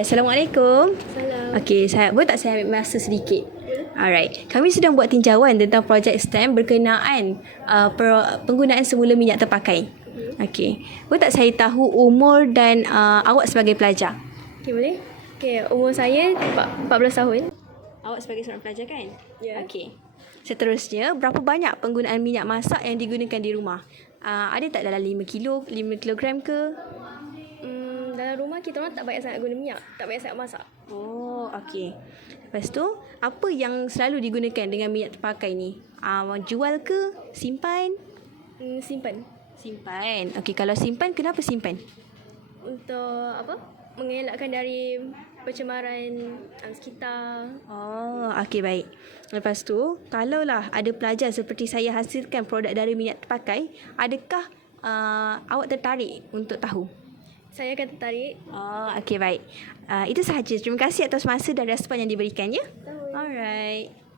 Assalamualaikum. Salam. Okey, saya boleh tak saya ambil masa sedikit? Alright. Kami sedang buat tinjauan tentang projek STEM berkenaan uh, per, penggunaan semula minyak terpakai. Okey. Boleh tak saya tahu umur dan uh, awak sebagai pelajar? Okey, boleh? Okey, umur saya empat- 14 tahun. Awak sebagai seorang pelajar kan? Ya. Okey. Seterusnya, berapa banyak penggunaan minyak masak yang digunakan di rumah? Uh, ada tak dalam 5 kilo, 5 kilogram ke? Dalam rumah kita orang tak banyak sangat guna minyak. Tak banyak sangat masak. Oh, okey. Lepas tu, apa yang selalu digunakan dengan minyak terpakai ni? Uh, jual ke? Simpan? Hmm, simpan. Simpan. Okey, kalau simpan, kenapa simpan? Untuk apa? Mengelakkan dari pencemaran um, sekitar. Oh, okey baik. Lepas tu, kalaulah ada pelajar seperti saya hasilkan produk dari minyak terpakai, adakah uh, awak tertarik untuk tahu? Saya akan tertarik. Oh, okey baik. Uh, itu sahaja. Terima kasih atas masa dan respon yang diberikannya. Alright.